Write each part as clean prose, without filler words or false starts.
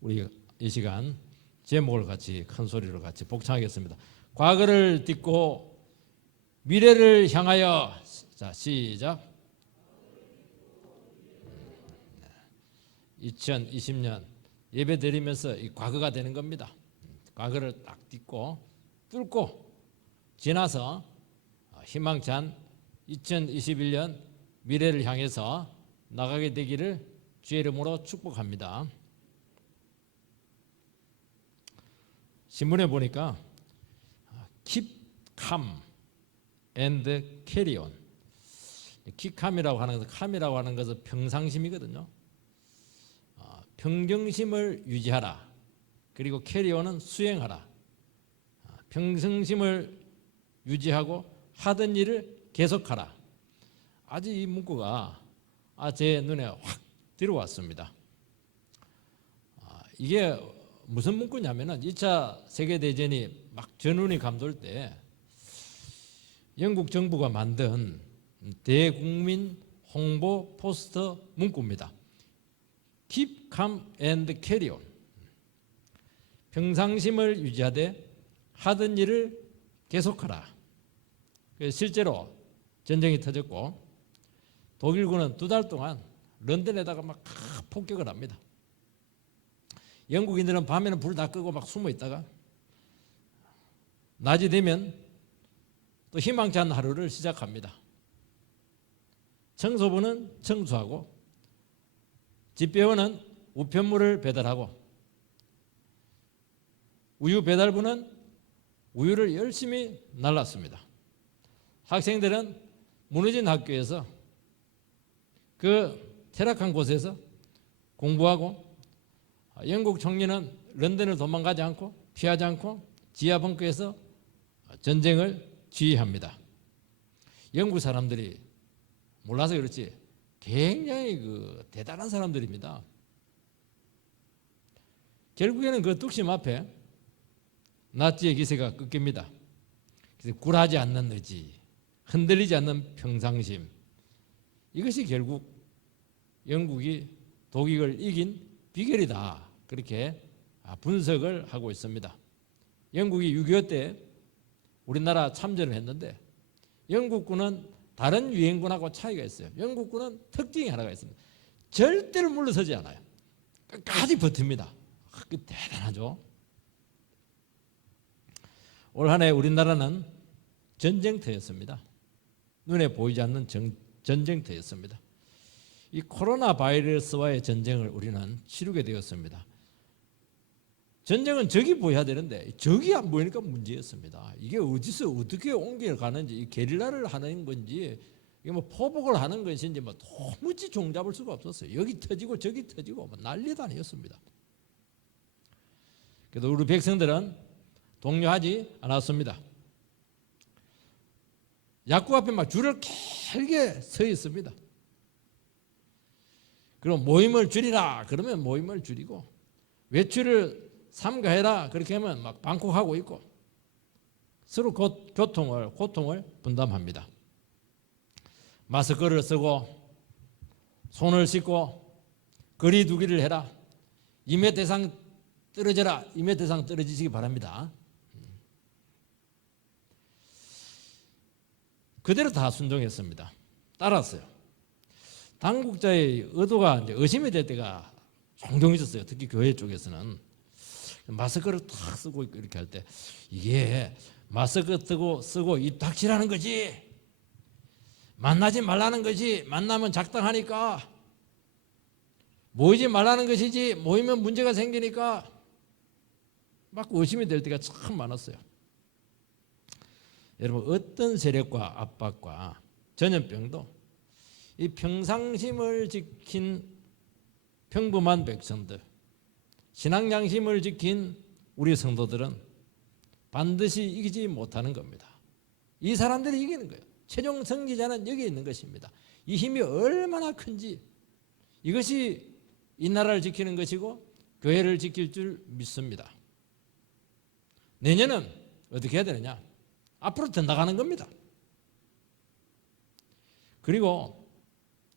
우리 이 시간 제목을 같이 큰 소리로 같이 복창하겠습니다. 과거를 딛고 미래를 향하여. 자, 시작. 2020년 예배 드리면서 이 과거가 되는 겁니다. 과거를 딱 딛고 뚫고 지나서 희망찬 2021년 미래를 향해서 나가게 되기를 주의 이름으로 축복합니다. 신문에 보니까 Keep calm and carry on. Keep calm이라고 하는 것은, calm이라고 하는 것은 평상심이거든요. 평정심을 유지하라. 그리고 carry on은 수행하라. 평정심을 유지하고 하던 일을 계속하라. 아주 이 문구가 제 눈에 확 들어왔습니다. 이게 무슨 문구냐면은 2차 세계대전이 막 전운이 감돌 때 영국 정부가 만든 대국민 홍보 포스터 문구입니다. Keep calm and carry on. 평상심을 유지하되 하던 일을 계속하라. 실제로 전쟁이 터졌고 독일군은 2달 동안 런던에다가 막 폭격을 합니다. 영국인들은 밤에는 불 다 끄고 막 숨어 있다가 낮이 되면 또 희망치 않은 하루를 시작합니다. 청소부는 청소하고 집배원은 우편물을 배달하고 우유 배달부는 우유를 열심히 날랐습니다. 학생들은 무너진 학교에서 그 퇴락한 곳에서 공부하고 영국 총리는 런던을 도망가지 않고 피하지 않고 지하 벙커에서 전쟁을 지휘합니다. 영국 사람들이 몰라서 그렇지 굉장히 대단한 사람들입니다. 결국에는 그 뚝심 앞에 나치의 기세가 꺾입니다. 그래서 굴하지 않는 의지, 흔들리지 않는 평상심, 이것이 결국 영국이 독일을 이긴 비결이다. 그렇게 분석을 하고 있습니다. 영국이 6.25 때 우리나라 참전을 했는데 영국군은 다른 유엔군하고 차이가 있어요. 영국군은 특징이 하나가 있습니다. 절대로 물러서지 않아요. 끝까지 버팁니다. 그게 대단하죠. 올 한 해 우리나라는 전쟁터였습니다. 눈에 보이지 않는 전쟁터였습니다. 이 코로나 바이러스와의 전쟁을 우리는 치르게 되었습니다. 전쟁은 적이 보여야 되는데 적이 안 보이니까 문제였습니다. 이게 어디서 어떻게 옮겨가는지, 게릴라를 하는 건지, 이게 뭐 포복을 하는 것인지 뭐 도무지 종잡을 수가 없었어요. 여기 터지고 저기 터지고 뭐 난리도 아니었습니다. 그래도 우리 백성들은 동요하지 않았습니다. 약국 앞에 막 줄을 길게 서 있습니다. 그럼 모임을 줄이라 그러면 모임을 줄이고, 외출을 삼가해라 그렇게 하면 막 방콕하고 있고, 서로 고통을 분담합니다. 마스크를 쓰고 손을 씻고 거리 두기를 해라. 2m 이상 떨어져라. 2m 이상 떨어지시기 바랍니다. 그대로 다 순종했습니다. 따랐어요. 당국자의 의도가 이제 의심이 될 때가 종종 있었어요. 특히 교회 쪽에서는 마스크를 탁 쓰고 있고 이렇게 할 때 이게 마스크 쓰고 입 닥치라는 거지, 만나지 말라는 거지, 만나면 작당하니까, 모이지 말라는 것이지 모이면 문제가 생기니까 막 의심이 될 때가 참 많았어요. 여러분, 어떤 세력과 압박과 전염병도 이 평상심을 지킨 평범한 백성들, 신앙 양심을 지킨 우리 성도들은 반드시 이기지 못하는 겁니다. 이 사람들이 이기는 거예요. 최종 승리자는 여기 있는 것입니다. 이 힘이 얼마나 큰지, 이것이 이 나라를 지키는 것이고 교회를 지킬 줄 믿습니다. 내년은 어떻게 해야 되느냐? 앞으로 더 나가는 겁니다. 그리고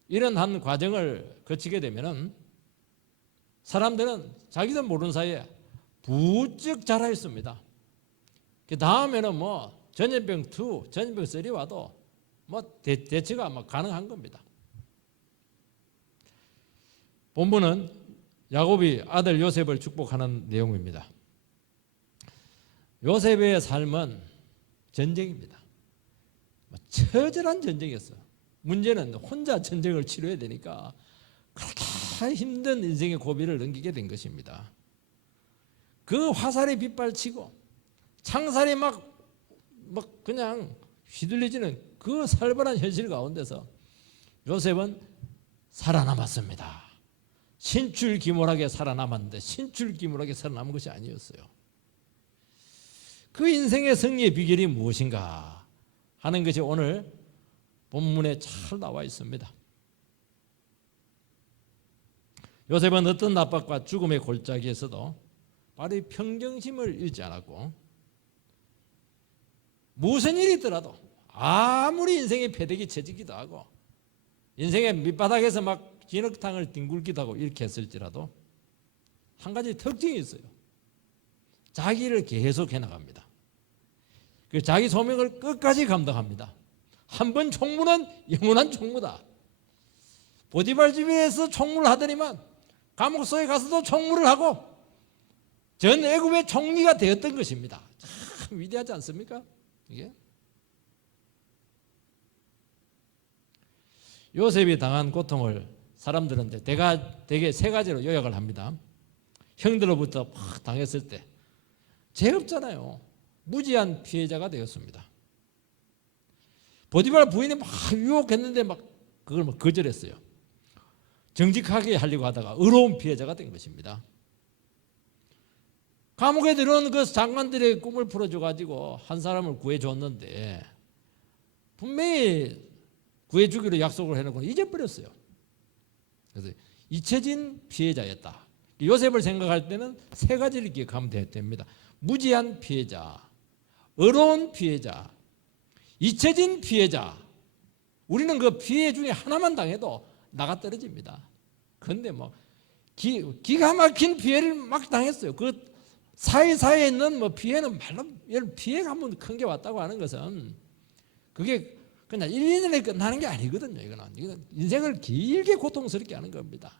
이런 한 과정을 거치게 되면은 사람들은 자기도 모르는 사이에 부쩍 자라있습니다. 그 다음에는 뭐 전염병 2, 전염병 3 와도 뭐 대처가 뭐 가능한 겁니다. 본문은 야곱이 아들 요셉을 축복하는 내용입니다. 요셉의 삶은 전쟁입니다. 처절한 전쟁이었어요. 문제는 혼자 전쟁을 치러야 되니까 그렇게 힘든 인생의 고비를 넘기게 된 것입니다. 그 화살이 빗발치고 창살이 막 그냥 휘둘리지는 그 살벌한 현실 가운데서 요셉은 살아남았습니다. 신출귀몰하게 살아남았는데 신출귀몰하게 살아남은 것이 아니었어요. 그 인생의 승리의 비결이 무엇인가 하는 것이 오늘 본문에 잘 나와 있습니다. 요셉은 어떤 압박과 죽음의 골짜기에서도 바로 이 평정심을 잃지 않았고 무슨 일이 있더라도 아무리 인생의 패대기 쳐지기도 하고 인생의 밑바닥에서 막 진흙탕을 뒹굴기도 하고 이렇게 했을지라도 한 가지 특징이 있어요. 자기를 계속 해나갑니다. 그 자기 소명을 끝까지 감당합니다. 한 번 총무는 영원한 총무다. 보디발 집에서 총무를 하더니만 감옥소에 가서도 총무를 하고 전 애굽의 총리가 되었던 것입니다. 참 위대하지 않습니까? 이게 요셉이 당한 고통을 사람들은 대개 세 가지로 요약을 합니다. 형들로부터 막 당했을 때 죄 없잖아요. 무지한 피해자가 되었습니다. 보디발 부인이 막 유혹했는데 막 그걸 막 거절했어요. 정직하게 하려고 하다가 의로운 피해자가 된 것입니다. 감옥에 들어온 그 장관들의 꿈을 풀어줘가지고 한 사람을 구해줬는데 분명히 구해주기로 약속을 해놓고 잊어버렸어요. 그래서 잊혀진 피해자였다. 요셉을 생각할 때는 세 가지를 기억하면 됩니다. 무지한 피해자, 의로운 피해자, 잊혀진 피해자. 우리는 그 피해 중에 하나만 당해도 나가 떨어집니다. 그런데 뭐 기가 막힌 피해를 막 당했어요. 그 사이사이에 있는 뭐 피해는 말로 피해가 한번 큰 게 왔다고 하는 것은 그게 그냥 1, 2년에 끝나는 게 아니거든요. 이거는 인생을 길게 고통스럽게 하는 겁니다.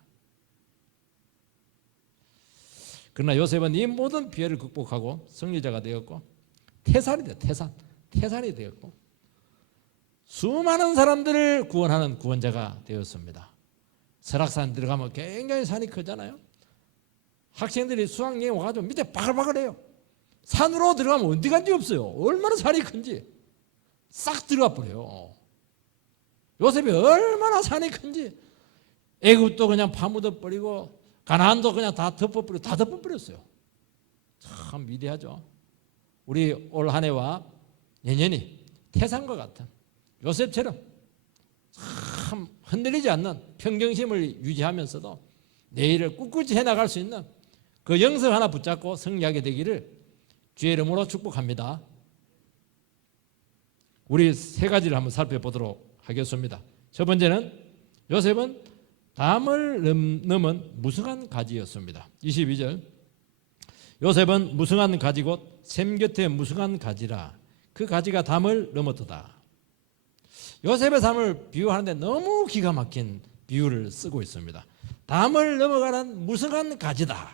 그러나 요셉은 이 모든 피해를 극복하고 승리자가 되었고 태산이 되었고 수많은 사람들을 구원하는 구원자가 되었습니다. 설악산 들어가면 굉장히 산이 크잖아요. 학생들이 수학여행 와가지고 밑에 바글바글해요. 산으로 들어가면 어디 간지 없어요. 얼마나 산이 큰지 싹 들어가 버려요. 요셉이 얼마나 산이 큰지 애굽도 그냥 파묻어 버리고 가나안도 그냥 다 덮어버렸어요. 참 위대하죠. 우리 올 한 해와 내년이 태산과 같은 요셉처럼 참 흔들리지 않는 평정심을 유지하면서도 내일을 꿋꿋이 해나갈 수 있는 그 영성 하나 붙잡고 승리하게 되기를 주의 이름으로 축복합니다. 우리 세 가지를 한번 살펴보도록 하겠습니다. 첫 번째는 요셉은 담을 넘은 무성한 가지였습니다. 22절 요셉은 무성한 가지 곧 샘 곁에 무성한 가지라 그 가지가 담을 넘었도다. 요셉의 삶을 비유하는데 너무 기가 막힌 비유를 쓰고 있습니다. 담을 넘어가는 무성한 가지다.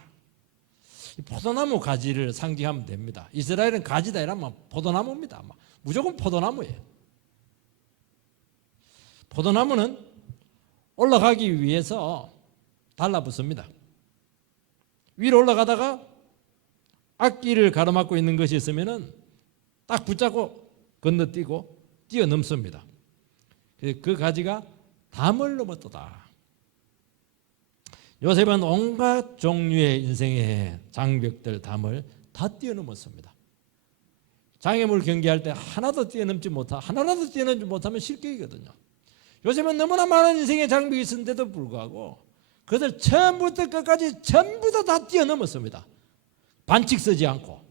포도나무 가지를 상징하면 됩니다. 이스라엘은 가지다 이러면 포도나무입니다. 무조건 포도나무예요. 포도나무는 올라가기 위해서 달라붙습니다. 위로 올라가다가 앞길을 가로막고 있는 것이 있으면 딱 붙잡고 건너뛰고 뛰어넘습니다. 그 가지가 담을 넘었도다. 요셉은 온갖 종류의 인생의 장벽들, 담을 다 뛰어넘었습니다. 장애물 경기할 때 하나라도 뛰어넘지 못하면 실격이거든요. 요셉은 너무나 많은 인생의 장벽이 있었는데도 불구하고 그것을 처음부터 끝까지 전부 다 뛰어넘었습니다. 반칙 쓰지 않고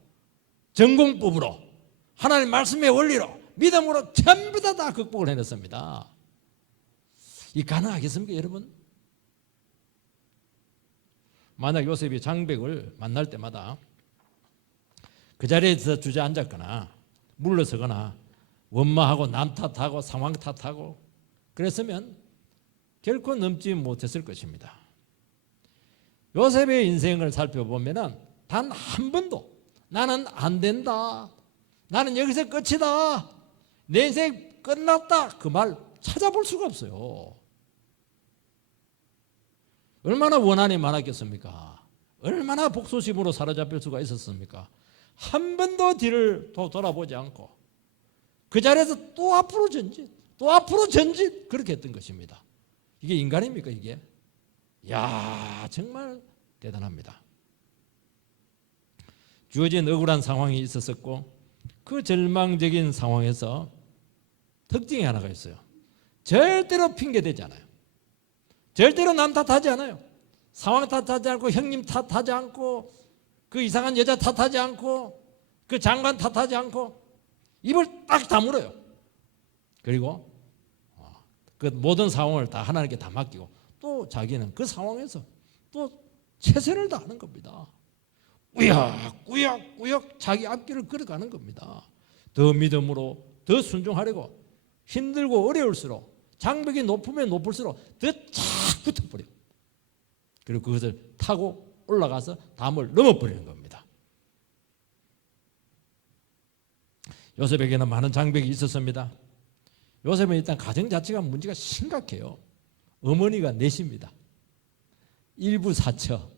전공법으로 하나님 말씀의 원리로 믿음으로 전부 다 극복을 해냈습니다. 이 가능하겠습니까, 여러분? 만약 요셉이 장백을 만날 때마다 그 자리에서 주저앉았거나 물러서거나 원망하고 남 탓하고 상황 탓하고 그랬으면 결코 넘지 못했을 것입니다. 요셉의 인생을 살펴보면 단 한 번도 나는 안 된다, 나는 여기서 끝이다, 내 인생 끝났다 그 말 찾아볼 수가 없어요. 얼마나 원한이 많았겠습니까? 얼마나 복수심으로 사로잡힐 수가 있었습니까? 한 번도 뒤를 돌아보지 않고 그 자리에서 또 앞으로 전진, 또 앞으로 전진 그렇게 했던 것입니다. 이게 인간입니까 이게? 야, 정말 대단합니다. 주어진 억울한 상황이 있었었고 그 절망적인 상황에서 특징이 하나가 있어요. 절대로 핑계대지 않아요. 절대로 남 탓하지 않아요. 상황 탓하지 않고 형님 탓하지 않고 그 이상한 여자 탓하지 않고 그 장관 탓하지 않고 입을 딱 다물어요. 그리고 그 모든 상황을 다 하나님께 다 맡기고 또 자기는 그 상황에서 또 최선을 다하는 겁니다. 꾸역꾸역 자기 앞길을 걸어가는 겁니다. 더 믿음으로 더 순종하려고 힘들고 어려울수록 장벽이 높으면 높을수록 더 착 붙어버려. 그리고 그것을 타고 올라가서 담을 넘어버리는 겁니다. 요셉에게는 많은 장벽이 있었습니다. 요셉은 일단 가정 자체가 문제가 심각해요. 어머니가 넷입니다. 일부 사처.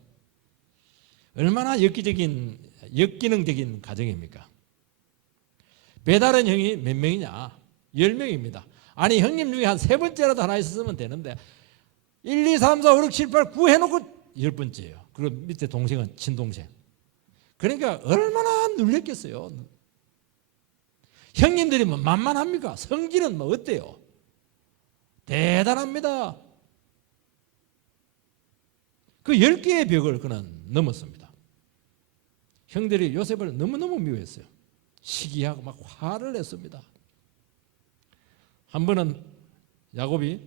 얼마나 역기능적인 가정입니까? 배다른 형이 몇 명이냐? 10명입니다. 아니 형님 중에 한 3번째라도 하나 있었으면 되는데 1, 2, 3, 4, 5, 6, 7, 8, 9 해놓고 10번째예요. 그리고 밑에 동생은 친동생. 그러니까 얼마나 눌렸겠어요. 형님들이 뭐 만만합니까? 성질은 뭐 어때요? 대단합니다. 그 10개의 벽을 그는 넘었습니다. 형들이 요셉을 너무너무 미워했어요. 시기하고 막 화를 냈습니다. 한 번은 야곱이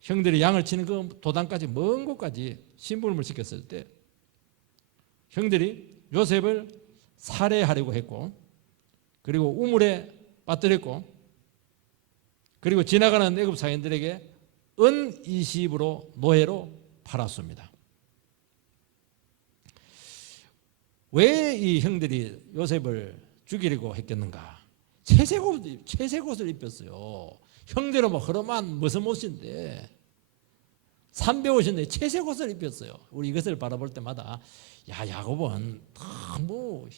형들이 양을 치는 그 도단까지 먼 곳까지 심부름을 시켰을 때 형들이 요셉을 살해하려고 했고 그리고 우물에 빠뜨렸고 그리고 지나가는 애굽 사인들에게 은 20으로 노예로 팔았습니다. 왜 이 형들이 요셉을 죽이려고 했겠는가? 채색옷을 입혔어요. 형들은 뭐 허름한 머슴옷인데 삼배옷인데 채색옷을 입혔어요. 우리 이것을 바라볼 때마다 야, 야곱은 너무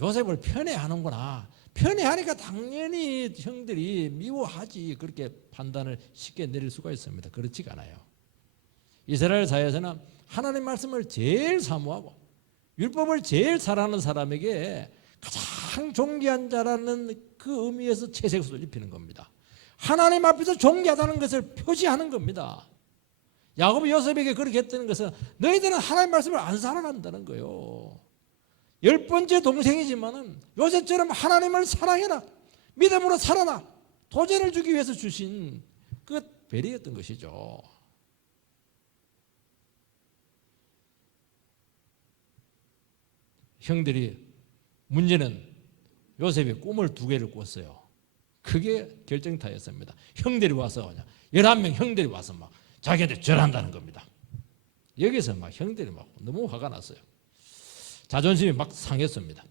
요셉을 편애하는구나. 편애하니까 당연히 형들이 미워하지. 그렇게 판단을 쉽게 내릴 수가 있습니다. 그렇지가 않아요. 이스라엘 사회에서는 하나님 말씀을 제일 사모하고 율법을 제일 사랑하는 사람에게 가장 존귀한 자라는 그 의미에서 채색옷을 입히는 겁니다. 하나님 앞에서 존귀하다는 것을 표시하는 겁니다. 야곱이 요셉에게 그렇게 했다는 것은 너희들은 하나님 말씀을 안 사랑한다는 거예요. 10번째 동생이지만은 요셉처럼 하나님을 사랑해라, 믿음으로 살아라, 도전을 주기 위해서 주신 그 배려였던 것이죠. 형들이 문제는 요셉이 꿈을 2개를 꿨어요. 그게 결정타였습니다. 형들이 와서 11명 형들이 와서 막 자기한테 절한다는 겁니다. 여기서 막 형들이 막 너무 화가 났어요. 자존심이 막 상했습니다.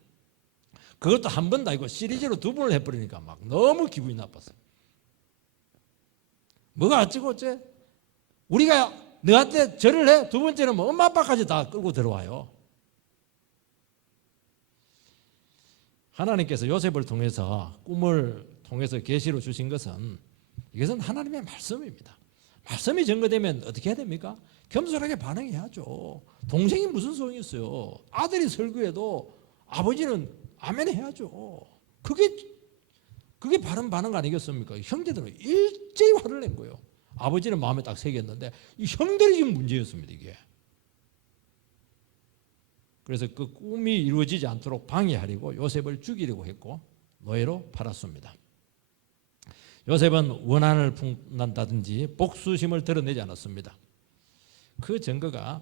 그것도 한 번도 아니고 시리즈로 2번을 해버리니까 막 너무 기분이 나빴어요. 뭐가 어쩌고 어째? 우리가 너한테 절을 해? 2번째는 뭐 엄마 아빠까지 다 끌고 들어와요. 하나님께서 요셉을 통해서 꿈을 통해서 계시로 주신 것은 이것은 하나님의 말씀입니다. 말씀이 증거되면 어떻게 해야 됩니까? 겸손하게 반응해야죠. 동생이 무슨 소용이 있어요? 아들이 설교해도 아버지는 아멘 해야죠. 그게 바른 반응 아니겠습니까? 형제들은 일제히 화를 낸 거예요. 아버지는 마음에 딱 새겼는데 이 형들이 지금 문제였습니다. 이게. 그래서 그 꿈이 이루어지지 않도록 방해하려고 요셉을 죽이려고 했고 노예로 팔았습니다. 요셉은 원한을 풍난다든지 복수심을 드러내지 않았습니다. 그 증거가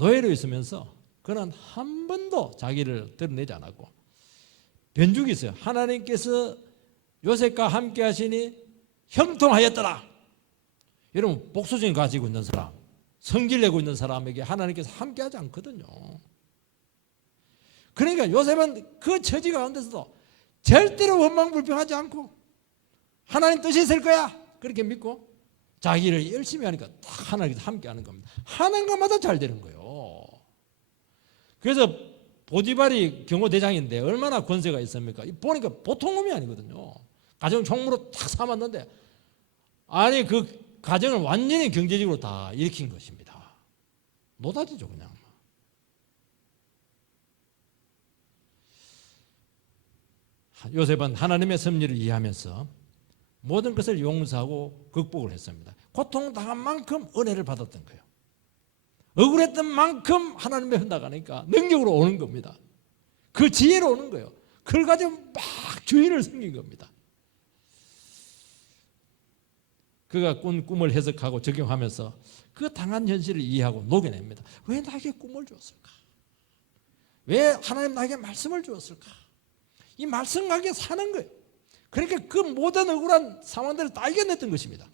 노예로 있으면서 그는 한 번도 자기를 드러내지 않았고 변죽이 있어요. 하나님께서 요셉과 함께 하시니 형통하였더라. 여러분 복수심 가지고 있는 사람, 성질 내고 있는 사람에게 하나님께서 함께 하지 않거든요. 그러니까 요셉은 그 처지 가운데서도 절대로 원망불평하지 않고 하나님 뜻이 있을 거야 그렇게 믿고 자기를 열심히 하니까 딱 하나님께서 함께 하는 겁니다. 하는 것마다 잘 되는 거예요. 그래서 보디발이 경호대장인데 얼마나 권세가 있습니까? 보니까 보통 놈이 아니거든요. 가정 총무로 탁 삼았는데 아니 그 가정을 완전히 경제적으로 다 일으킨 것입니다. 노다지죠 그냥. 요셉은 하나님의 섭리를 이해하면서 모든 것을 용서하고 극복을 했습니다. 고통당한 만큼 은혜를 받았던 거예요. 억울했던 만큼 하나님의 흘러가니까 능력으로 오는 겁니다. 그 지혜로 오는 거예요. 그걸 가지고 막 주인을 섬긴 겁니다. 그가 꾼 꿈을 해석하고 적용하면서 그 당한 현실을 이해하고 녹여냅니다. 왜 나에게 꿈을 주었을까? 왜 하나님 나에게 말씀을 주었을까? 이 말씀 가게 사는 거예요. 그러니까 그 모든 억울한 상황들을 다 이겨냈던 것입니다.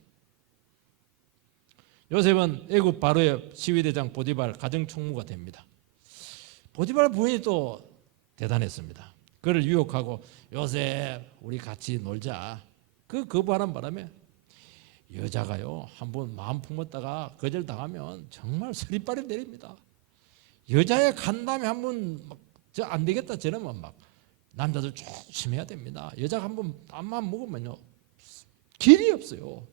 요셉은 애굽 바로의 시위대장 보디발 가정총무가 됩니다. 보디발 부인이 또 대단했습니다. 그를 유혹하고 요셉 우리 같이 놀자. 그 거부하는 바람에 여자가요 한번 마음 품었다가 거절당하면 정말 서리빨이 내립니다. 여자의 간담회 한번 저 안 되겠다 저러면 막 남자들 조심해야 됩니다. 여자가 한번 땀만 먹으면요 길이 없어요.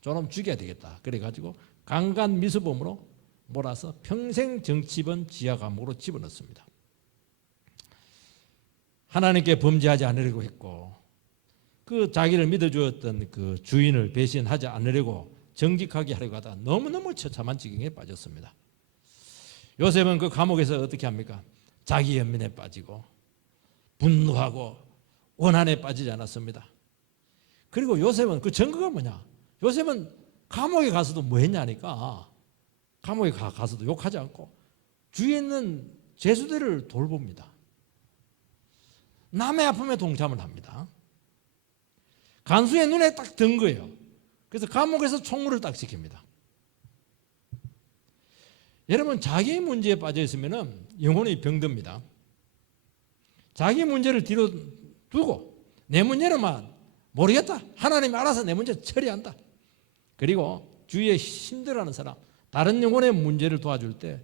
저놈 죽여야 되겠다. 그래가지고 강간 미수범으로 몰아서 평생 정치범 지하 감옥으로 집어넣습니다. 하나님께 범죄하지 않으려고 했고 그 자기를 믿어주었던 그 주인을 배신하지 않으려고 정직하게 하려고 하다가 너무너무 처참한 지경에 빠졌습니다. 요셉은 그 감옥에서 어떻게 합니까? 자기 연민에 빠지고 분노하고 원한에 빠지지 않았습니다. 그리고 요셉은 그 증거가 뭐냐? 요셉은 감옥에 가서도 뭐 했냐니까 감옥에 가서도 욕하지 않고 주위에 있는 죄수들을 돌봅니다. 남의 아픔에 동참을 합니다. 간수의 눈에 딱 든 거예요. 그래서 감옥에서 총무를 딱 지킵니다. 여러분 자기 문제에 빠져 있으면 영혼이 병듭니다. 자기 문제를 뒤로 두고 내 문제는만 모르겠다. 하나님이 알아서 내 문제 처리한다. 그리고 주위에 힘들어하는 사람, 다른 영혼의 문제를 도와줄 때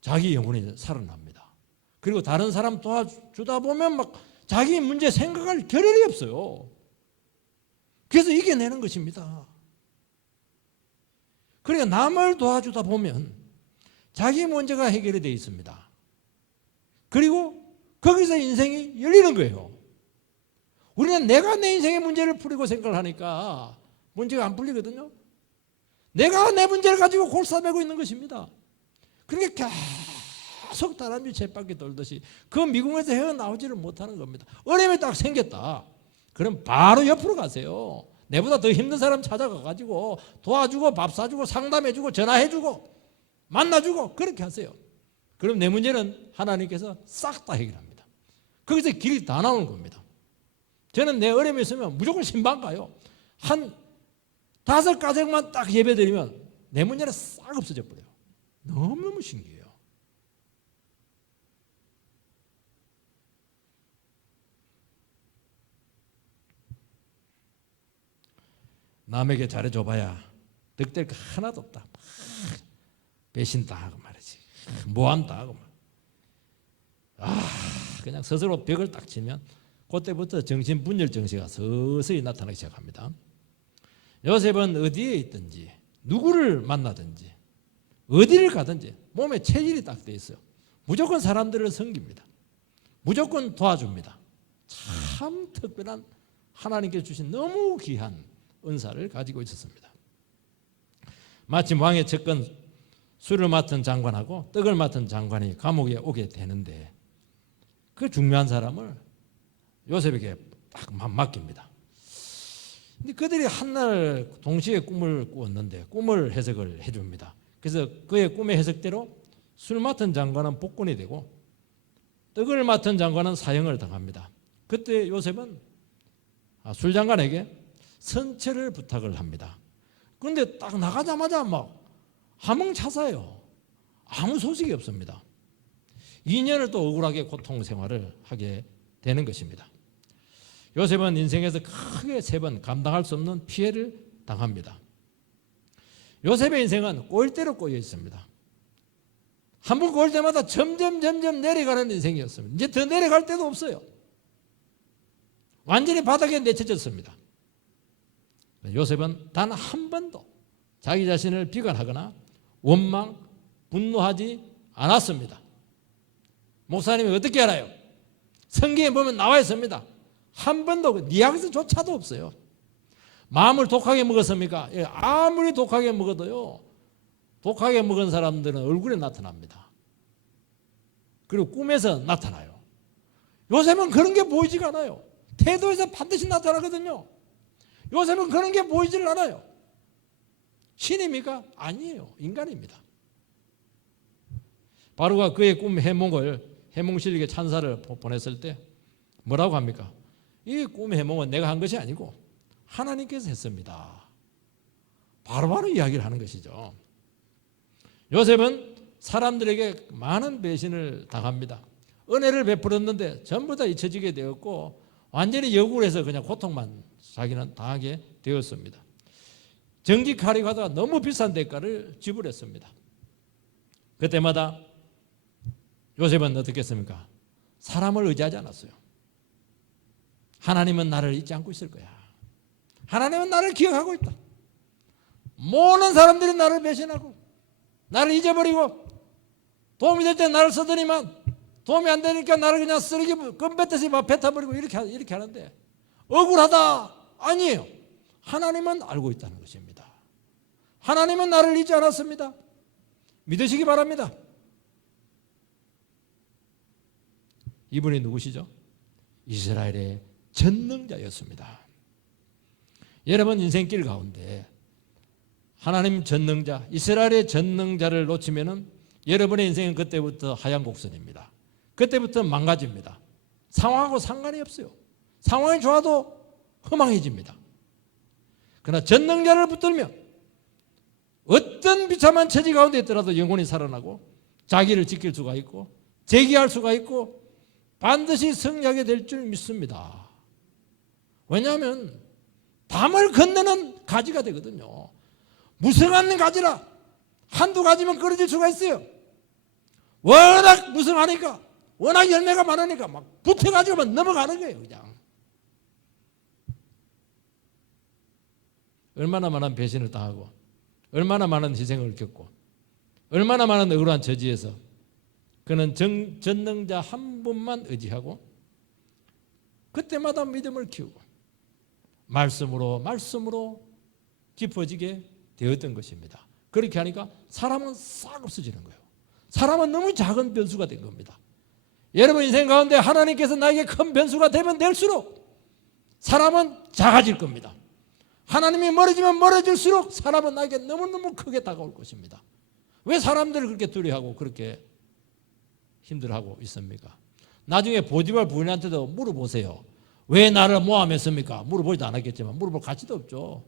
자기 영혼이 살아납니다. 그리고 다른 사람 도와주다 보면 막 자기 문제 생각할 겨를이 없어요. 그래서 이겨내는 것입니다. 그러니까 남을 도와주다 보면 자기 문제가 해결이 되어 있습니다. 그리고 거기서 인생이 열리는 거예요. 우리는 내가 내 인생의 문제를 풀리고 생각을 하니까 문제가 안 풀리거든요. 내가 내 문제를 가지고 골사매고 있는 것입니다. 그러니까 계속 다람쥐 쳇바퀴 돌듯이 그 미궁에서 헤어나오지를 못하는 겁니다. 어려움이 딱 생겼다. 그럼 바로 옆으로 가세요. 내보다 더 힘든 사람 찾아가가지고 도와주고 밥 사주고 상담해주고 전화해주고 만나주고 그렇게 하세요. 그럼 내 문제는 하나님께서 싹 다 해결합니다. 거기서 길이 다 나오는 겁니다. 저는 내 어려움이 있으면 무조건 신방 가요. 한 5가정만 딱 예배드리면 내 문제는 싹 없어져 버려요. 너무너무 신기해요. 남에게 잘해줘봐야 득될 거 하나도 없다. 배신당하고 말이지. 모함당하고 그냥 스스로 벽을 딱 치면 그때부터 정신분열 증세가 서서히 나타나기 시작합니다. 요셉은 어디에 있든지 누구를 만나든지 어디를 가든지 몸에 체질이 딱 돼 있어요. 무조건 사람들을 섬깁니다. 무조건 도와줍니다. 참 특별한 하나님께 주신 너무 귀한 은사를 가지고 있었습니다. 마침 왕의 측근 술을 맡은 장관하고 떡을 맡은 장관이 감옥에 오게 되는데 그 중요한 사람을 요셉에게 딱 맡깁니다. 근데 그들이 한날 동시에 꿈을 꾸었는데 꿈을 해석을 해줍니다. 그래서 그의 꿈의 해석대로 술 맡은 장관은 복권이 되고 떡을 맡은 장관은 사형을 당합니다. 그때 요셉은 술 장관에게 선처를 부탁을 합니다. 그런데 딱 나가자마자 막 함흥차사예요. 아무 소식이 없습니다. 2년을 또 억울하게 고통 생활을 하게 되는 것입니다. 요셉은 인생에서 크게 3번 감당할 수 없는 피해를 당합니다. 요셉의 인생은 꼬일대로 꼬여 있습니다. 한 번 꼬일 때마다 점점 내려가는 인생이었습니다. 이제 더 내려갈 데도 없어요. 완전히 바닥에 내쳐졌습니다. 요셉은 단 한 번도 자기 자신을 비관하거나 원망, 분노하지 않았습니다. 목사님이 어떻게 알아요? 성경에 보면 나와 있습니다. 한 번도 뉘앙스조차도 없어요. 마음을 독하게 먹었습니까? 예, 아무리 독하게 먹어도요, 독하게 먹은 사람들은 얼굴에 나타납니다. 그리고 꿈에서 나타나요. 요셉은 그런 게 보이지가 않아요. 태도에서 반드시 나타나거든요. 요셉은 그런 게 보이질 않아요. 신입니까? 아니에요. 인간입니다. 바로가 그의 꿈 해몽실에게 찬사를 보냈을 때 뭐라고 합니까? 이 꿈 해몽은 내가 한 것이 아니고 하나님께서 했습니다. 바로바로 이야기를 하는 것이죠. 요셉은 사람들에게 많은 배신을 당합니다. 은혜를 베풀었는데 전부 다 잊혀지게 되었고 완전히 역으로 해서 그냥 고통만 자기는 당하게 되었습니다. 정직하려고 하다가 너무 비싼 대가를 지불했습니다. 그때마다 요셉은 어떻게 했습니까? 사람을 의지하지 않았어요. 하나님은 나를 잊지 않고 있을 거야. 하나님은 나를 기억하고 있다. 모든 사람들이 나를 배신하고 나를 잊어버리고 도움이 될 때 나를 쓰더니만 도움이 안 되니까 나를 그냥 쓰레기 껌뱉듯이 막 뱉어버리고 이렇게 하는데 억울하다? 아니에요. 하나님은 알고 있다는 것입니다. 하나님은 나를 잊지 않았습니다. 믿으시기 바랍니다. 이분이 누구시죠? 이스라엘의 전능자였습니다. 여러분 인생길 가운데 하나님 전능자, 이스라엘의 전능자를 놓치면은 여러분의 인생은 그때부터 하얀 곡선입니다. 그때부터 망가집니다. 상황하고 상관이 없어요. 상황이 좋아도 허망해집니다. 그러나 전능자를 붙들면 어떤 비참한 처지 가운데 있더라도 영혼이 살아나고 자기를 지킬 수가 있고 재기할 수가 있고 반드시 승리하게 될 줄 믿습니다. 왜냐하면 담을 건너는 가지가 되거든요. 무성한 가지라 한두 가지면 끊어질 수가 있어요. 워낙 무성하니까 워낙 열매가 많으니까 막 붙어가지고 넘어가는 거예요. 그냥 얼마나 많은 배신을 당하고 얼마나 많은 희생을 겪고 얼마나 많은 억울한 처지에서 그는 전능자 한 분만 의지하고 그때마다 믿음을 키우고 말씀으로 깊어지게 되었던 것입니다. 그렇게 하니까 사람은 싹 없어지는 거예요. 사람은 너무 작은 변수가 된 겁니다. 여러분 인생 가운데 하나님께서 나에게 큰 변수가 되면 될수록 사람은 작아질 겁니다. 하나님이 멀어지면 멀어질수록 사람은 나에게 너무너무 크게 다가올 것입니다. 왜 사람들을 그렇게 두려워하고 그렇게 힘들어하고 있습니까? 나중에 보디발 부인한테도 물어보세요. 왜 나를 모함했습니까? 물어보지도 않았겠지만 물어볼 가치도 없죠.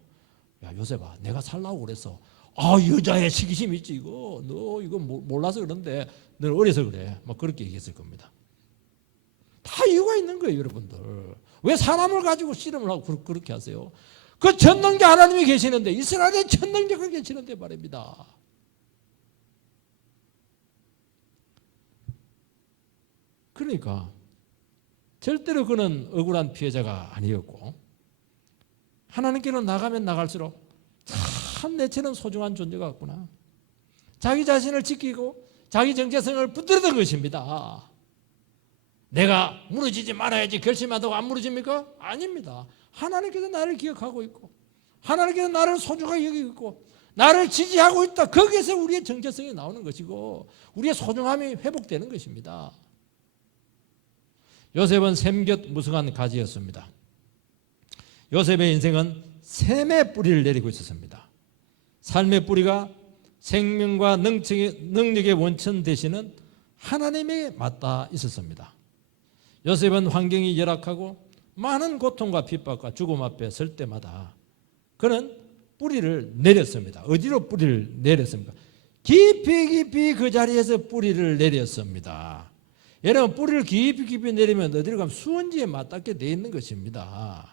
야 요셉아 내가 살라고 그랬어. 아 여자의 시기심이 있지 이거. 너 이거 몰라서 그런데 너는 어려서 그래. 막 그렇게 얘기했을 겁니다. 다 이유가 있는 거예요 여러분들. 왜 사람을 가지고 씨름을 하고 그렇게 하세요? 그 전능자 하나님이 계시는데 이스라엘의 전능자가 계시는데 말입니다. 그러니까 절대로 그는 억울한 피해자가 아니었고 하나님께로 나가면 나갈수록 참 내처럼 소중한 존재가 없구나. 자기 자신을 지키고 자기 정체성을 붙들었던 것입니다. 내가 무너지지 말아야지 결심한다고 안 무너집니까? 아닙니다. 하나님께서 나를 기억하고 있고 하나님께서 나를 소중하게 여기고 있고 나를 지지하고 있다. 거기에서 우리의 정체성이 나오는 것이고 우리의 소중함이 회복되는 것입니다. 요셉은 샘곁 무성한 가지였습니다. 요셉의 인생은 샘의 뿌리를 내리고 있었습니다. 삶의 뿌리가 생명과 능력의 원천 되시는 하나님에게 맞닿아 있었습니다. 요셉은 환경이 열악하고 많은 고통과 핍박과 죽음 앞에 설 때마다 그는 뿌리를 내렸습니다. 어디로 뿌리를 내렸습니까? 깊이 그 자리에서 뿌리를 내렸습니다. 여러분, 뿌리를 깊이 내리면 어디로 가면 수원지에 맞닿게 되어 있는 것입니다.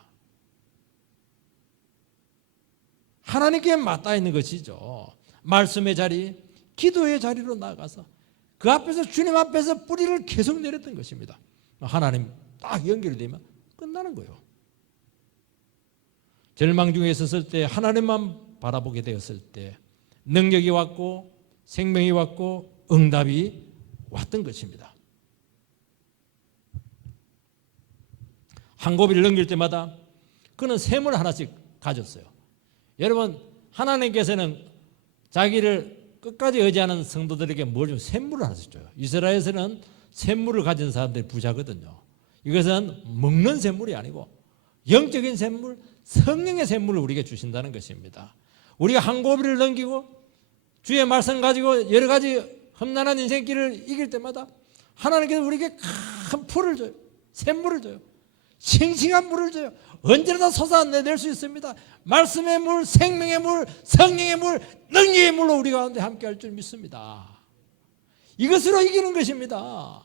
하나님께 맞닿아 있는 것이죠. 말씀의 자리, 기도의 자리로 나가서 그 앞에서 주님 앞에서 뿌리를 계속 내렸던 것입니다. 하나님 딱 연결되면 끝나는 거예요. 절망 중에 있었을 때 하나님만 바라보게 되었을 때 능력이 왔고 생명이 왔고 응답이 왔던 것입니다. 한 고비를 넘길 때마다 그는 샘을 하나씩 가졌어요. 여러분, 하나님께서는 자기를 끝까지 의지하는 성도들에게 뭘 좀 샘물을 하나씩 줘요. 이스라엘에서는 샘물을 가진 사람들이 부자거든요. 이것은 먹는 샘물이 아니고 영적인 샘물, 성령의 샘물을 우리에게 주신다는 것입니다. 우리가 한 고비를 넘기고 주의 말씀 가지고 여러 가지 험난한 인생길을 이길 때마다 하나님께서 우리에게 큰 풀을 줘요. 샘물을 줘요. 싱싱한 물을 줘요. 언제나 솟아내낼 수 있습니다. 말씀의 물, 생명의 물, 성령의 물, 능력의 물로 우리 가운데 함께 할 줄 믿습니다. 이것으로 이기는 것입니다.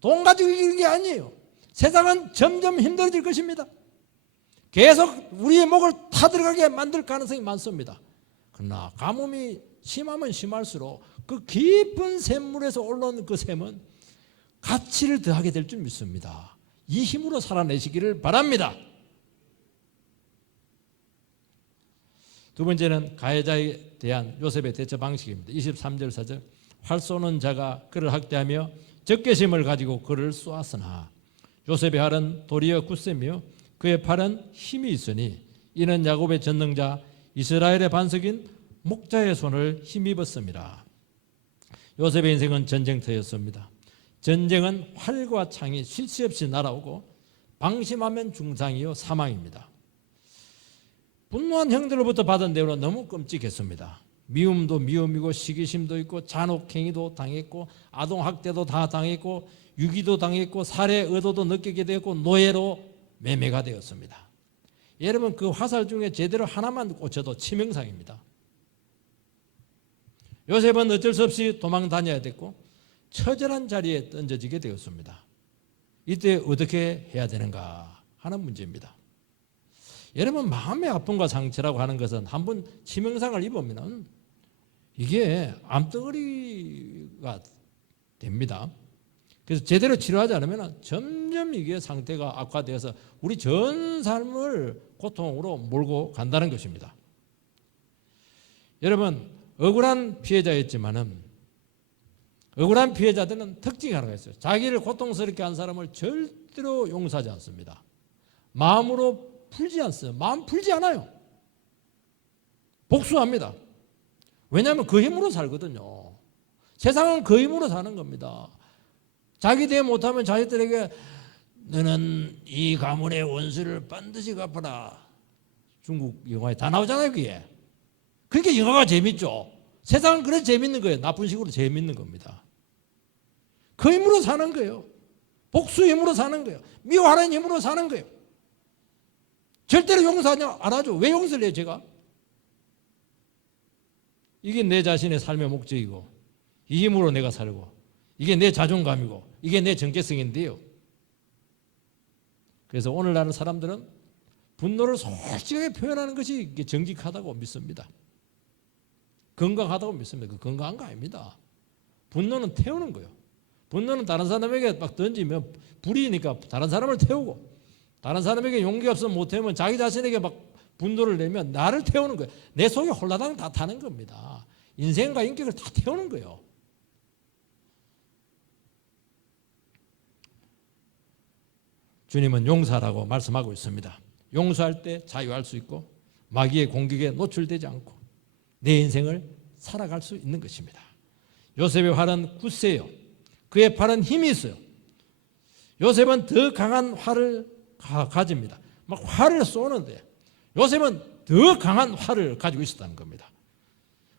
돈 가지고 이기는 게 아니에요. 세상은 점점 힘들어질 것입니다. 계속 우리의 목을 타들어가게 만들 가능성이 많습니다. 그러나 가뭄이 심하면 심할수록 그 깊은 샘물에서 올라오는 그 샘은 가치를 더하게 될 줄 믿습니다. 이 힘으로 살아내시기를 바랍니다. 두 번째는 가해자에 대한 요셉의 대처 방식입니다. 23절 4절 활 쏘는 자가 그를 학대하며 적개심을 가지고 그를 쏘았으나 요셉의 활은 도리어 굳세며 그의 팔은 힘이 있으니 이는 야곱의 전능자 이스라엘의 반석인 목자의 손을 힘입었습니다. 요셉의 인생은 전쟁터였습니다. 전쟁은 활과 창이 쉴 새 없이 날아오고 방심하면 중상이요 사망입니다. 분노한 형들로부터 받은 대우는 너무 끔찍했습니다. 미움도 미움이고 시기심도 있고 잔혹행위도 당했고 아동학대도 다 당했고 유기도 당했고 살해 의도도 느끼게 되었고 노예로 매매가 되었습니다. 여러분, 그 화살 중에 제대로 하나만 꽂혀도 치명상입니다. 요셉은 어쩔 수 없이 도망 다녀야 됐고 처절한 자리에 던져지게 되었습니다. 이때 어떻게 해야 되는가 하는 문제입니다. 여러분, 마음의 아픔과 상처라고 하는 것은 한번 치명상을 입으면 이게 암덩어리가 됩니다. 그래서 제대로 치료하지 않으면 점점 이게 상태가 악화되어서 우리 전 삶을 고통으로 몰고 간다는 것입니다. 여러분, 억울한 피해자였지만은 억울한 피해자들은 특징이 하나가 있어요. 자기를 고통스럽게 한 사람을 절대로 용서하지 않습니다. 마음으로 풀지 않어요. 마음 풀지 않아요. 복수합니다. 왜냐하면 그 힘으로 살거든요. 세상은 그 힘으로 사는 겁니다. 자기 대해 못하면 자식들에게 너는 이 가문의 원수를 반드시 갚아라. 중국 영화에 다 나오잖아요, 그게. 그러니까 영화가 재밌죠. 세상은 그래서 재밌는 거예요. 나쁜 식으로 재밌는 겁니다. 그 힘으로 사는 거예요. 복수 힘으로 사는 거예요. 미워하는 힘으로 사는 거예요. 절대로 용서하지 안 하죠. 왜 용서를 해요, 제가? 이게 내 자신의 삶의 목적이고 이 힘으로 내가 살고 이게 내 자존감이고 이게 내 정체성인데요. 그래서 오늘날 사람들은 분노를 솔직하게 표현하는 것이 정직하다고 믿습니다. 건강하다고 믿습니다. 그 건강한 거 아닙니다. 분노는 태우는 거예요. 분노는 다른 사람에게 막 던지면 불이니까 다른 사람을 태우고 다른 사람에게 용기 없으면 못 태우면 자기 자신에게 막 분노를 내면 나를 태우는 거예요. 내 속에 홀라당 다 타는 겁니다. 인생과 인격을 다 태우는 거예요. 주님은 용서하라고 말씀하고 있습니다. 용서할 때 자유할 수 있고 마귀의 공격에 노출되지 않고 내 인생을 살아갈 수 있는 것입니다. 요셉의 활은 굳세요. 그의 팔은 힘이 있어요. 요셉은 더 강한 활을 가집니다. 막 활을 쏘는데 요셉은 더 강한 활을 가지고 있었다는 겁니다.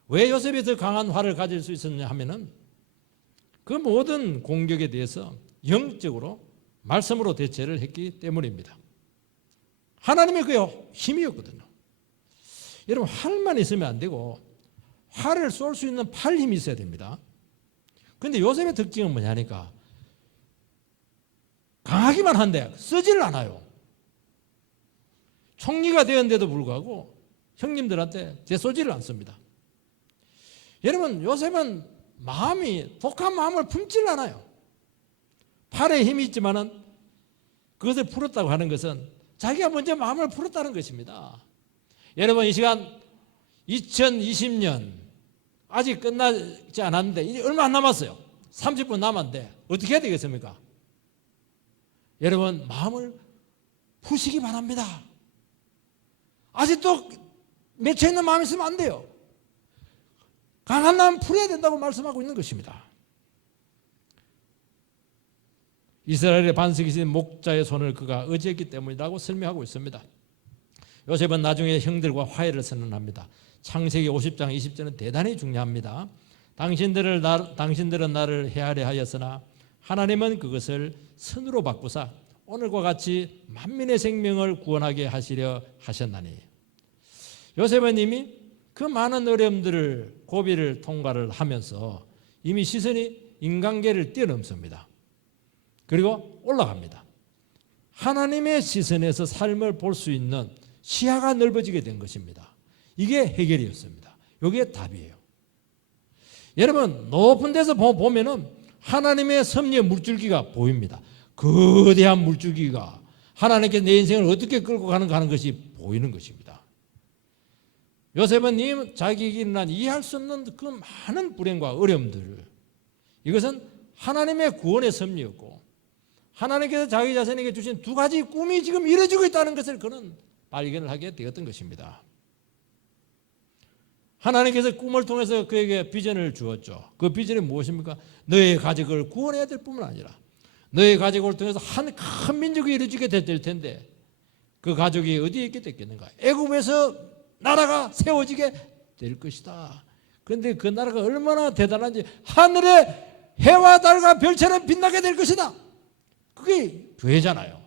왜 요셉이 더 강한 화를 가질 수 있었냐 하면은 그 모든 공격에 대해서 영적으로 말씀으로 대처를 했기 때문입니다. 하나님의 그의 힘이었거든요. 여러분, 활만 있으면 안 되고 활을 쏠 수 있는 팔 힘이 있어야 됩니다. 그런데 요셉의 특징은 뭐냐니까 강하기만 한데 쓰지를 않아요. 총리가 되었는데도 불구하고 형님들한테 대쏘지를 않습니다. 여러분, 요셉은 독한 마음을 품지를 않아요. 팔에 힘이 있지만은 그것을 풀었다고 하는 것은 자기가 먼저 마음을 풀었다는 것입니다. 여러분, 이 시간 2020년 아직 끝나지 않았는데 이제 얼마 안 남았어요. 30분 남았는데 어떻게 해야 되겠습니까? 여러분, 마음을 푸시기 바랍니다. 아직도 맺혀 있는 마음이 있으면 안 돼요. 강한 마음 풀어야 된다고 말씀하고 있는 것입니다. 이스라엘의 반석이신 목자의 손을 그가 의지했기 때문이라고 설명하고 있습니다. 요셉은 나중에 형들과 화해를 선언합니다. 창세기 50장 20절은 대단히 중요합니다. 당신들은 나를 해하려 하였으나 하나님은 그것을 선으로 바꾸사 오늘과 같이 만민의 생명을 구원하게 하시려 하셨나니. 요셉은 이미 그 많은 어려움들을 고비를 통과를 하면서 이미 시선이 인간계를 뛰어넘습니다. 그리고 올라갑니다. 하나님의 시선에서 삶을 볼 수 있는 시야가 넓어지게 된 것입니다. 이게 해결이었습니다. 이게 답이에요. 여러분, 높은 데서 보면은 하나님의 섭리의 물줄기가 보입니다. 거대한 물줄기가 하나님께 내 인생을 어떻게 끌고 가는가 하는 것이 보이는 것입니다. 요셉은 자기에게 일어난 이해할 수 없는 그 많은 불행과 어려움들, 이것은 하나님의 구원의 섭리였고 하나님께서 자기 자신에게 주신 두 가지 꿈이 지금 이루어지고 있다는 것을 그는 발견을 하게 되었던 것입니다. 하나님께서 꿈을 통해서 그에게 비전을 주었죠. 그 비전이 무엇입니까? 너의 가족을 구원해야 될 뿐만 아니라 너의 가족을 통해서 한 큰 민족이 이루어지게 될 텐데 그 가족이 어디에 있게 됐겠는가? 애굽에서 나라가 세워지게 될 것이다. 그런데 그 나라가 얼마나 대단한지 하늘에 해와 달과 별처럼 빛나게 될 것이다. 그게 교회잖아요.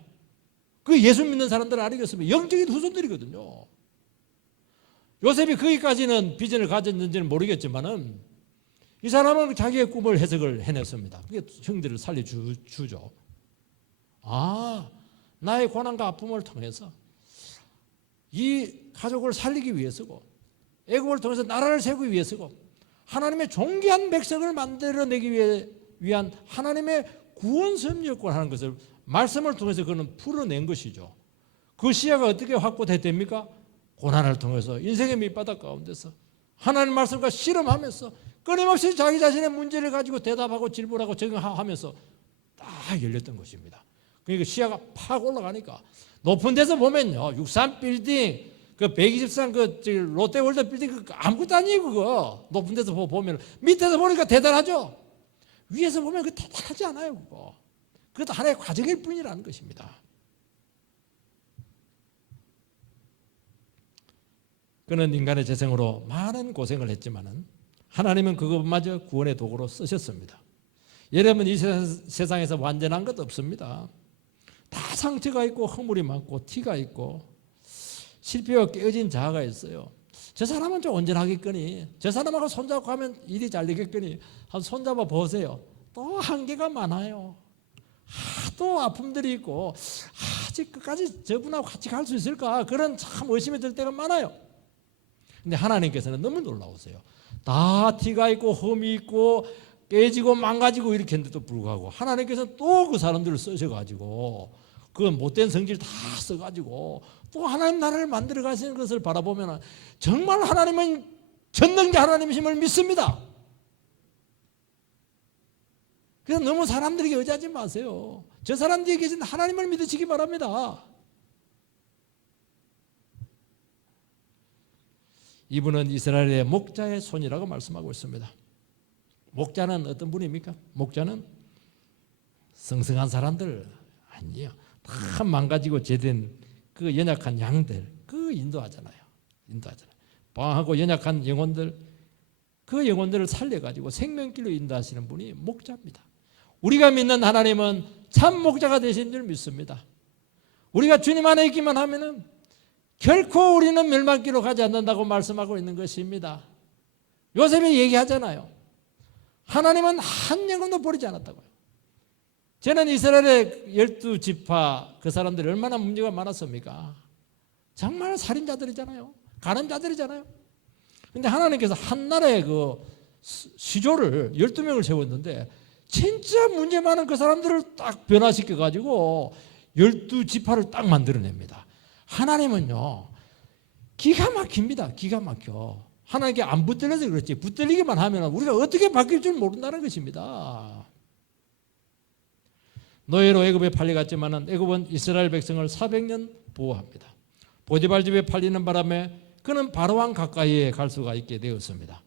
그게 예수 믿는 사람들은 알겠으면 영적인 후손들이거든요. 요셉이 거기까지는 비전을 가졌는지는 모르겠지만은 이 사람은 자기의 꿈을 해석을 해냈습니다. 그게 형들을 살려주죠. 나의 고난과 아픔을 통해서 이 가족을 살리기 위해서고 애굽을 통해서 나라를 세우기 위해서고 하나님의 존귀한 백성을 만들어내기 위한 하나님의 구원 섭리였고 하는 것을 말씀을 통해서 그는 풀어낸 것이죠. 그 시야가 어떻게 확보됩니까? 고난을 통해서 인생의 밑바닥 가운데서 하나님 말씀과 실험하면서 끊임없이 자기 자신의 문제를 가지고 대답하고 질문하고 적용하면서 딱 열렸던 것입니다. 그러니까 시야가 팍 올라가니까 높은 데서 보면요, 63빌딩, 그 123, 롯데월드 빌딩, 아무것도 아니에요, 그거. 높은 데서 보면. 밑에서 보니까 대단하죠? 위에서 보면 그 대단하지 않아요, 그거. 그것도 하나의 과정일 뿐이라는 것입니다. 그는 인간의 재생으로 많은 고생을 했지만은 하나님은 그것마저 구원의 도구로 쓰셨습니다. 여러분, 이 세상에서 완전한 것 없습니다. 다 상처가 있고 허물이 많고 티가 있고 실패와 깨어진 자아가 있어요. 저 사람은 좀 온전하겠거니, 저 사람하고 손잡고 하면 일이 잘 되겠거니 한 손잡아 보세요. 또 한계가 많아요. 또 아픔들이 있고 아직 끝까지 저분하고 같이 갈 수 있을까, 그런 참 의심이 들 때가 많아요. 근데 하나님께서는 너무 놀라우세요. 다 티가 있고 흠이 있고 깨지고 망가지고 이렇게 했는데도 불구하고 하나님께서 또 그 사람들을 쓰셔가지고 그 못된 성질 다 써가지고 또 하나님 나라를 만들어 가시는 것을 바라보면 정말 하나님은 전능자 하나님이심을 믿습니다. 그래서 너무 사람들에게 의지하지 마세요. 저 사람 뒤에 계신 하나님을 믿으시기 바랍니다. 이분은 이스라엘의 목자의 손이라고 말씀하고 있습니다. 목자는 어떤 분입니까? 목자는 성성한 사람들 아니에요. 다 망가지고 제된 그 연약한 양들, 그 인도하잖아요. 방황하고 연약한 영혼들, 그 영혼들을 살려가지고 생명길로 인도하시는 분이 목자입니다. 우리가 믿는 하나님은 참 목자가 되신 줄 믿습니다. 우리가 주님 안에 있기만 하면은 결코 우리는 멸망길로 가지 않는다고 말씀하고 있는 것입니다. 요셉이 얘기하잖아요. 하나님은 한 영혼도 버리지 않았다고요. 저는 이스라엘의 12지파 그 사람들이 얼마나 문제가 많았습니까? 정말 살인자들이잖아요. 가늠자들이잖아요. 근데 하나님께서 한 나라의 그 시조를 12명을 세웠는데 진짜 문제 많은 그 사람들을 딱 변화시켜가지고 12지파를 딱 만들어냅니다. 하나님은요, 기가 막힙니다. 기가 막혀. 하나님께 안 붙들려서 그렇지, 붙들리기만 하면 우리가 어떻게 바뀔 줄 모른다는 것입니다. 노예로 애굽에 팔려갔지만 애굽은 이스라엘 백성을 400년 보호합니다. 보디발 집에 팔리는 바람에 그는 바로왕 가까이에 갈 수가 있게 되었습니다.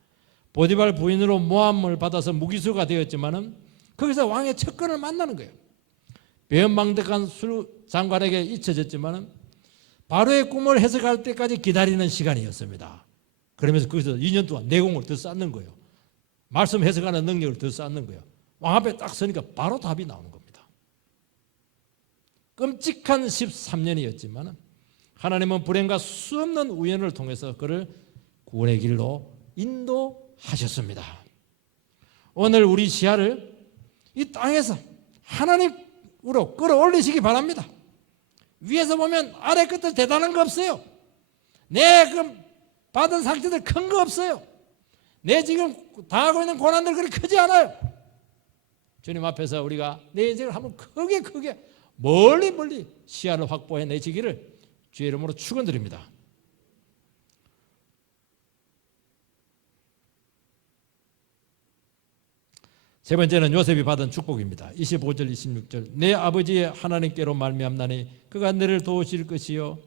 보디발 부인으로 모함을 받아서 무기수가 되었지만 거기서 왕의 척근을 만나는 거예요. 배은망덕한 술 장관에게 잊혀졌지만 바로의 꿈을 해석할 때까지 기다리는 시간이었습니다. 그러면서 거기서 2년 동안 내공을 더 쌓는 거예요. 말씀 해석하는 능력을 더 쌓는 거예요. 왕 앞에 딱 서니까 바로 답이 나오는 겁니다. 끔찍한 13년이었지만 하나님은 불행과 수없는 우연을 통해서 그를 구원의 길로 인도하셨습니다. 오늘 우리 시야를 이 땅에서 하나님으로 끌어올리시기 바랍니다. 위에서 보면 아래 끝에 대단한 거 없어요. 내 그 받은 상처들 큰 거 없어요. 내 지금 당하고 있는 고난들 그리 크지 않아요. 주님 앞에서 우리가 내 인생을 한번 크게 멀리 시야를 확보해 내시기를 주의 이름으로 축원드립니다. 세 번째는 요셉이 받은 축복입니다. 25절 26절 내 아버지의 하나님께로 말미암나니 그가 너를 도우실 것이요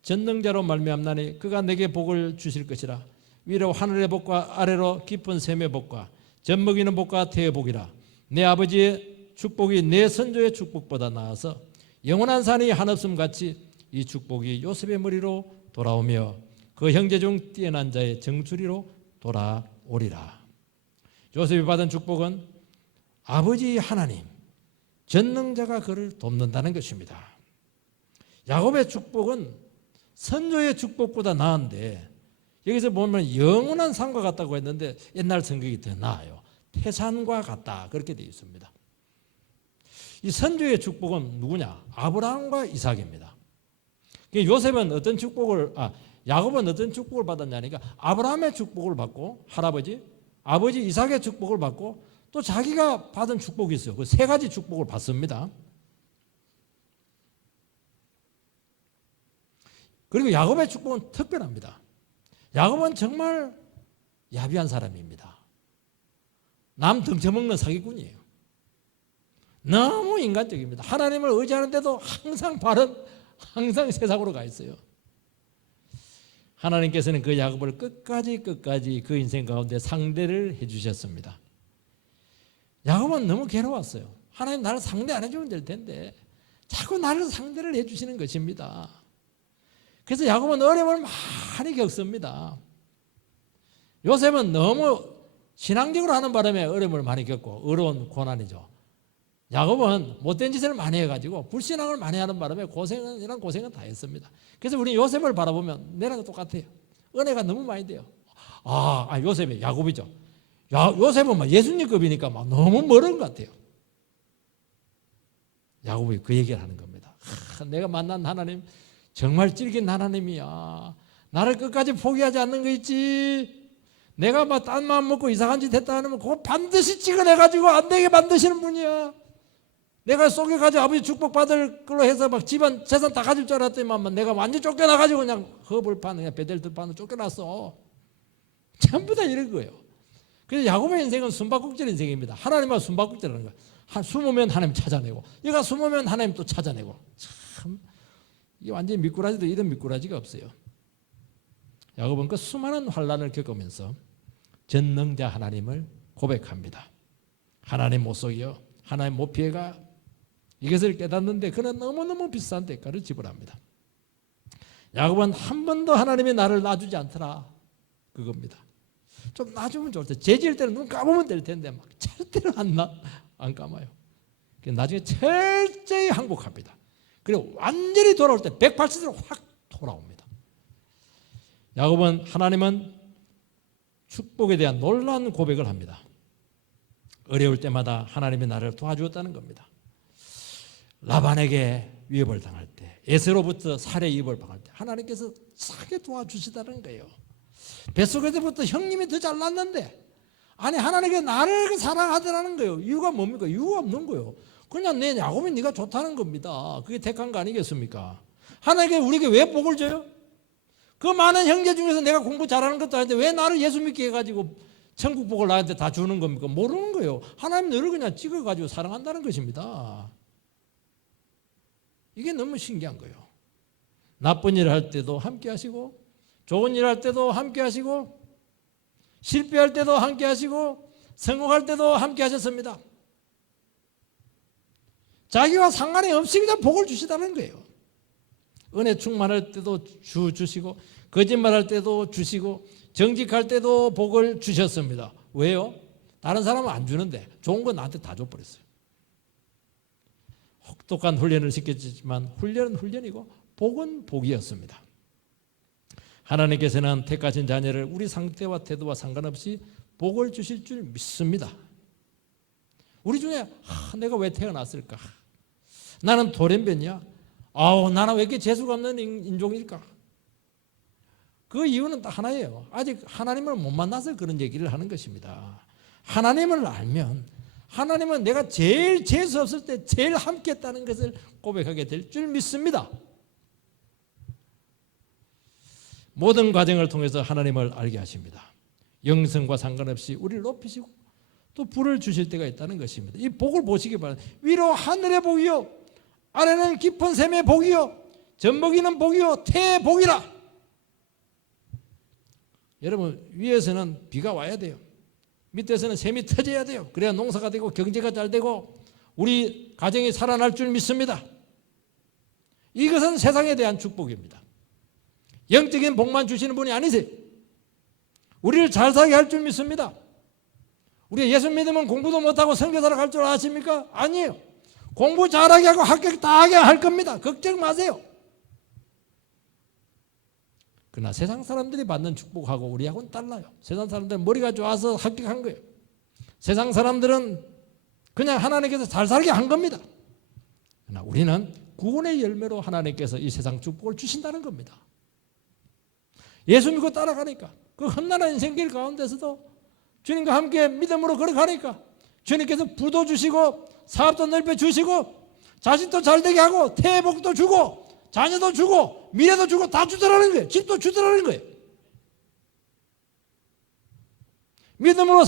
전능자로 말미암나니 그가 내게 복을 주실 것이라. 위로 하늘의 복과 아래로 깊은 샘의 복과 젖먹이는 복과 태의 복이라. 내 아버지의 축복이 내 선조의 축복보다 나아서 영원한 산이 한없음 같이 이 축복이 요셉의 머리로 돌아오며 그 형제 중 뛰어난 자의 정수리로 돌아오리라. 요셉이 받은 축복은 아버지 하나님, 전능자가 그를 돕는다는 것입니다. 야곱의 축복은 선조의 축복보다 나은데 여기서 보면 영원한 산과 같다고 했는데 옛날 성격이 더 나아요. 태산과 같다 그렇게 되어 있습니다. 이 선조의 축복은 누구냐? 아브라함과 이삭입니다. 요셉은 어떤 축복을 야곱은 어떤 축복을 받았냐니까 아브라함의 축복을 받고 할아버지, 아버지 이삭의 축복을 받고 또 자기가 받은 축복이 있어요. 그 세 가지 축복을 받습니다. 그리고 야곱의 축복은 특별합니다. 야곱은 정말 야비한 사람입니다. 남 등쳐먹는 사기꾼이에요. 너무 인간적입니다. 하나님을 의지하는데도 항상 세상으로 가 있어요. 하나님께서는 그 야곱을 끝까지 그 인생 가운데 상대를 해주셨습니다. 야곱은 너무 괴로웠어요. 하나님 나를 상대 안 해주면 될 텐데 자꾸 나를 상대를 해주시는 것입니다. 그래서 야곱은 어려움을 많이 겪습니다. 요셉은 너무 신앙적으로 하는 바람에 어려움을 많이 겪고 어려운 고난이죠. 야곱은 못된 짓을 많이 해가지고 불신앙을 많이 하는 바람에 고생은 다 했습니다. 그래서 우리 요셉을 바라보면 내랑 똑같아요. 은혜가 너무 많이 돼요. 요셉이 야곱이죠. 요셉은 막 예수님급이니까 막 너무 멀은 것 같아요. 야곱이 그 얘기를 하는 겁니다. 내가 만난 하나님 정말 질긴 하나님이야. 나를 끝까지 포기하지 않는 거 있지. 내가 막 딴 마음 먹고 이상한 짓 했다 하면 그거 반드시 찍어내가지고 안 되게 만드시는 분이야. 내가 속여가지고 아버지 축복받을 걸로 해서 막 집안 재산 다 가질 줄 알았더니만 내가 완전 쫓겨나가지고 그냥 허벌판, 그냥 베델들판으로 쫓겨났어. 전부 다 이런 거예요. 그래서 야곱의 인생은 숨바꼭질 인생입니다. 하나님과 숨바꼭질하는 거야. 숨으면 하나님 찾아내고, 얘가 숨으면 하나님 또 찾아내고. 참, 이게 완전히 미꾸라지도 이런 미꾸라지가 없어요. 야곱은 그 수많은 환난을 겪으면서 전능자 하나님을 고백합니다. 하나님 못 속여, 하나님 못 피해가. 이것을 깨닫는데 그는 너무너무 비싼 대가를 지불합니다. 야곱은 한 번도 하나님이 나를 놔주지 않더라 그겁니다. 좀 놔주면 좋을 텐데 죄질 때는 눈 감으면 될 텐데 막 절대로 안 감아요. 나중에 철저히 항복합니다. 그리고 완전히 돌아올 때 180도로 확 돌아옵니다. 야곱은 하나님은 축복에 대한 놀라운 고백을 합니다. 어려울 때마다 하나님이 나를 도와주었다는 겁니다. 라반에게 위협을 당할 때, 에서로부터 살해 위협을 당할 때 하나님께서 싸게 도와주시다는 거예요. 뱃속에서부터 형님이 더 잘났는데 아니 하나님께 나를 사랑하더라는 거예요. 이유가 뭡니까? 이유가 없는 거예요. 그냥 내 야곱이 네가 좋다는 겁니다. 그게 택한 거 아니겠습니까? 하나님께 우리에게 왜 복을 줘요? 그 많은 형제 중에서 내가 공부 잘하는 것도 아닌데 왜 나를 예수 믿게 해가지고 천국 복을 나한테 다 주는 겁니까? 모르는 거예요. 하나님 너를 그냥 찍어가지고 사랑한다는 것입니다. 이게 너무 신기한 거예요. 나쁜 일 할 때도 함께 하시고 좋은 일 할 때도 함께 하시고 실패할 때도 함께 하시고 성공할 때도 함께 하셨습니다. 자기와 상관이 없이 그냥 복을 주시다는 거예요. 은혜 충만할 때도 주시고 거짓말할 때도 주시고 정직할 때도 복을 주셨습니다. 왜요? 다른 사람은 안 주는데 좋은 건 나한테 다 줘버렸어요. 혹독한 훈련을 시켰지만 훈련은 훈련이고 복은 복이었습니다. 하나님께서는 택하신 자녀를 우리 상태와 태도와 상관없이 복을 주실 줄 믿습니다. 우리 중에 내가 왜 태어났을까? 나는 돌연변이야. 나는 왜 이렇게 재수가 없는 인종일까? 그 이유는 딱 하나예요. 아직 하나님을 못 만나서 그런 얘기를 하는 것입니다. 하나님을 알면 하나님은 내가 제일 재수 없을 때 제일 함께 했다는 것을 고백하게 될 줄 믿습니다. 모든 과정을 통해서 하나님을 알게 하십니다. 영성과 상관없이 우리를 높이시고 또 불을 주실 때가 있다는 것입니다. 이 복을 보시기 바랍니다. 위로 하늘의 복이요 아래는 깊은 샘의 복이요 젖먹이는 복이요 태의 복이라. 여러분 위에서는 비가 와야 돼요. 밑에서는 샘이 터져야 돼요. 그래야 농사가 되고 경제가 잘 되고 우리 가정이 살아날 줄 믿습니다. 이것은 세상에 대한 축복입니다. 영적인 복만 주시는 분이 아니세요. 우리를 잘 살게 할 줄 믿습니다. 우리 예수 믿으면 공부도 못하고 선교사로 갈 줄 아십니까? 아니에요. 공부 잘하게 하고 합격 다 하게 할 겁니다. 걱정 마세요. 그러나 세상 사람들이 받는 축복하고 우리하고는 달라요. 세상 사람들은 머리가 좋아서 합격한 거예요. 세상 사람들은 그냥 하나님께서 잘 살게 한 겁니다. 그러나 우리는 구원의 열매로 하나님께서 이 세상 축복을 주신다는 겁니다. 예수 믿고 따라가니까 그 험난한 인생길 가운데서도 주님과 함께 믿음으로 걸어가니까 주님께서 부도 주시고 사업도 넓혀주시고 자식도 잘되게 하고 태복도 주고 자녀도 주고 미래도 주고 다 주더라는 거예요. 집도 주더라는 거예요. 믿음으로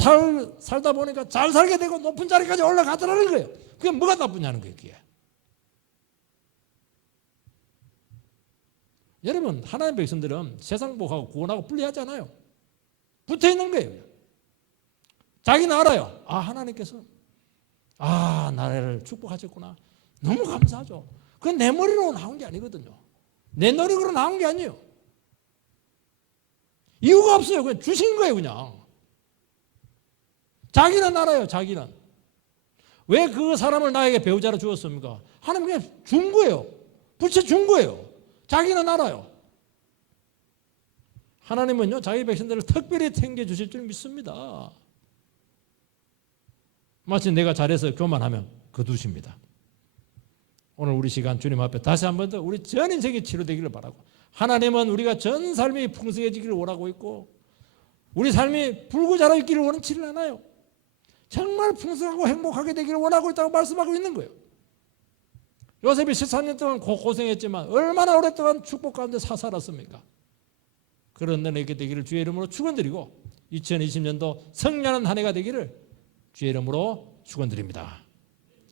살다 보니까 잘 살게 되고 높은 자리까지 올라가더라는 거예요. 그게 뭐가 나쁘냐는 거예요. 그게. 여러분 하나님의 백성들은 세상 복하고 구원하고 분리하잖아요. 붙어있는 거예요. 자기는 알아요. 하나님께서 나를 축복하셨구나. 너무 감사하죠. 그건 내 머리로 나온 게 아니거든요. 내 노력으로 나온 게 아니에요. 이유가 없어요. 그냥 주신 거예요. 그냥. 자기는 알아요. 자기는. 왜 그 사람을 나에게 배우자로 주었습니까? 하나님 그냥 준 거예요. 붙여준 거예요. 자기는 알아요. 하나님은요 자기 백성들을 특별히 챙겨주실 줄 믿습니다. 마치 내가 잘해서 교만하면 거두십니다. 오늘 우리 시간 주님 앞에 다시 한 번 더 우리 전 인생이 치료되기를 바라고 하나님은 우리가 전 삶이 풍성해지기를 원하고 있고 우리 삶이 불구자로 있기를 원치를 않아요. 정말 풍성하고 행복하게 되기를 원하고 있다고 말씀하고 있는 거예요. 요셉이 14년 동안 고생했지만 얼마나 오랫동안 축복 가운데 살았습니까? 그런 은혜가 되기를 주의 이름으로 축원드리고 2020년도 성령하는 한 해가 되기를 주의 이름으로 축원드립니다.